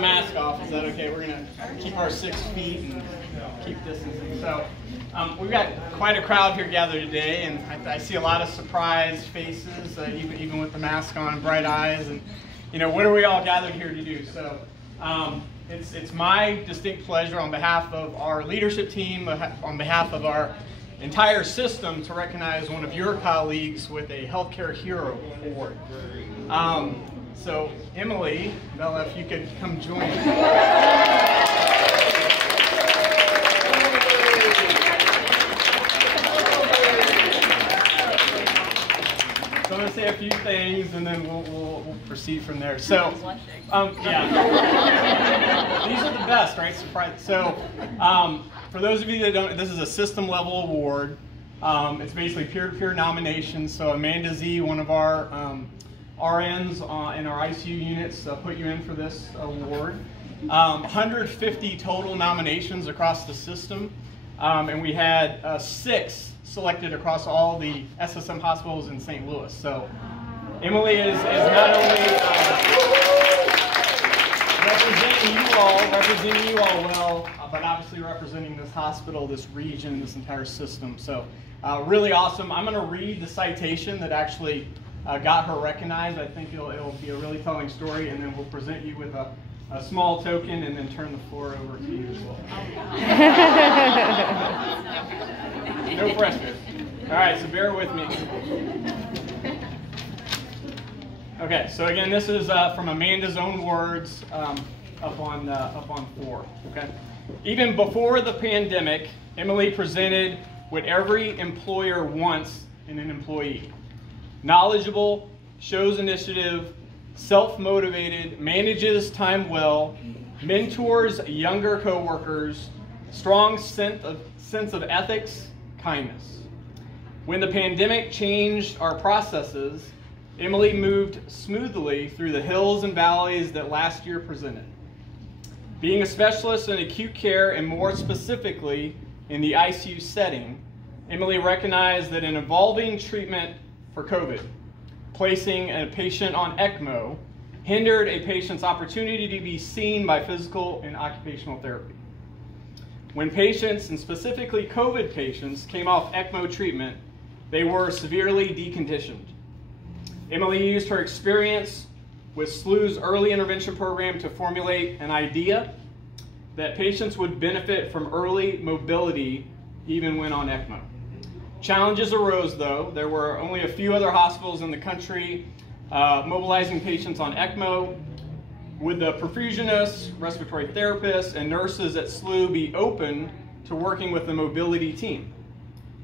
my mask off. Is that okay? We're going to keep our 6 feet and keep distancing. So we've got quite a crowd here gathered today, and I see a lot of surprised faces, even with the mask on, bright eyes, and what are we all gathered here to do? So it's my distinct pleasure on behalf of our leadership team, on behalf of our entire system, to recognize one of your colleagues with a Healthcare Hero Award. So Emily, Bella, if you could come join me. So I'm going to say a few things, and then we'll proceed from there. So, yeah, these are the best, right? Surprise. So, for those of you that don't, this is a system-level award. It's basically peer-to-peer nominations. So Amanda Z, one of our RNs in our ICU units, put you in for this award. 150 total nominations across the system, and we had 6 selected across all the SSM hospitals in St. Louis. So Emily is not only representing you all well, but obviously representing this hospital, this region, this entire system. So really awesome. I'm going to read the citation that actually got her recognized. I think it'll be a really telling story, and then we'll present you with a small token and then turn the floor over to you as well. No pressure. All right, so bear with me. Okay, so again, this is from Amanda's own words up on 4. Okay, even before the pandemic, Emily presented what every employer wants in an employee: knowledgeable, shows initiative, self-motivated, manages time well, mentors younger coworkers, strong sense of ethics, kindness. When the pandemic changed our processes, Emily moved smoothly through the hills and valleys that last year presented. Being a specialist in acute care, and more specifically in the ICU setting, Emily recognized that an evolving treatment for COVID, placing a patient on ECMO, hindered a patient's opportunity to be seen by physical and occupational therapy. When patients, and specifically COVID patients, came off ECMO treatment, they were severely deconditioned. Emily used her experience with SLU's early intervention program to formulate an idea that patients would benefit from early mobility even when on ECMO. Challenges arose, though. There were only a few other hospitals in the country mobilizing patients on ECMO. Would the perfusionists, respiratory therapists, and nurses at SLU be open to working with the mobility team?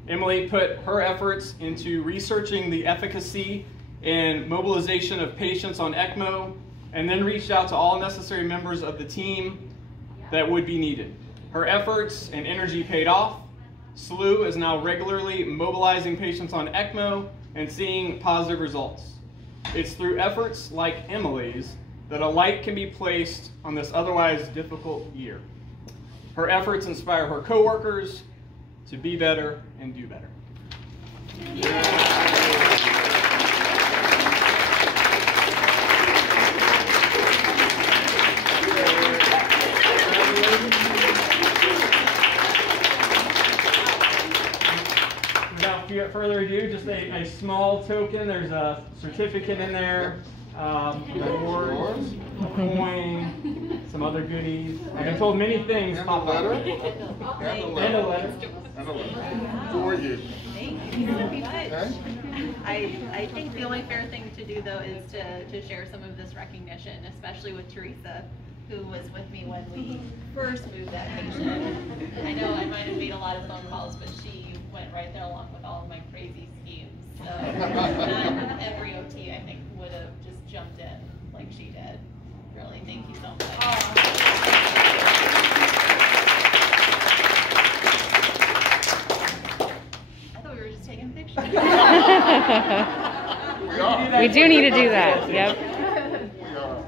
Emily put her efforts into researching the efficacy and mobilization of patients on ECMO, and then reached out to all necessary members of the team that would be needed. Her efforts and energy paid off. SLU is now regularly mobilizing patients on ECMO and seeing positive results. It's through efforts like Emily's that a light can be placed on this otherwise difficult year. Her efforts inspire her coworkers to be better and do better. Without further ado, just a small token. There's a certificate in there, awards, a coin, some other goodies. I've been told many things. And a letter. And a letter. And a letter. For you. Thank you. Okay. I think the only fair thing to do, though, is to share some of this recognition, especially with Teresa, who was with me when we first moved that patient. I know I might have made a lot of phone calls, but she went right there along with all of my crazy schemes. So not every OT, I think, would have just jumped in like she did. Really, thank you so much. I thought we were just taking pictures. We are. We do need to do that. Yep. We are.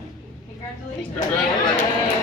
Congratulations. Congratulations.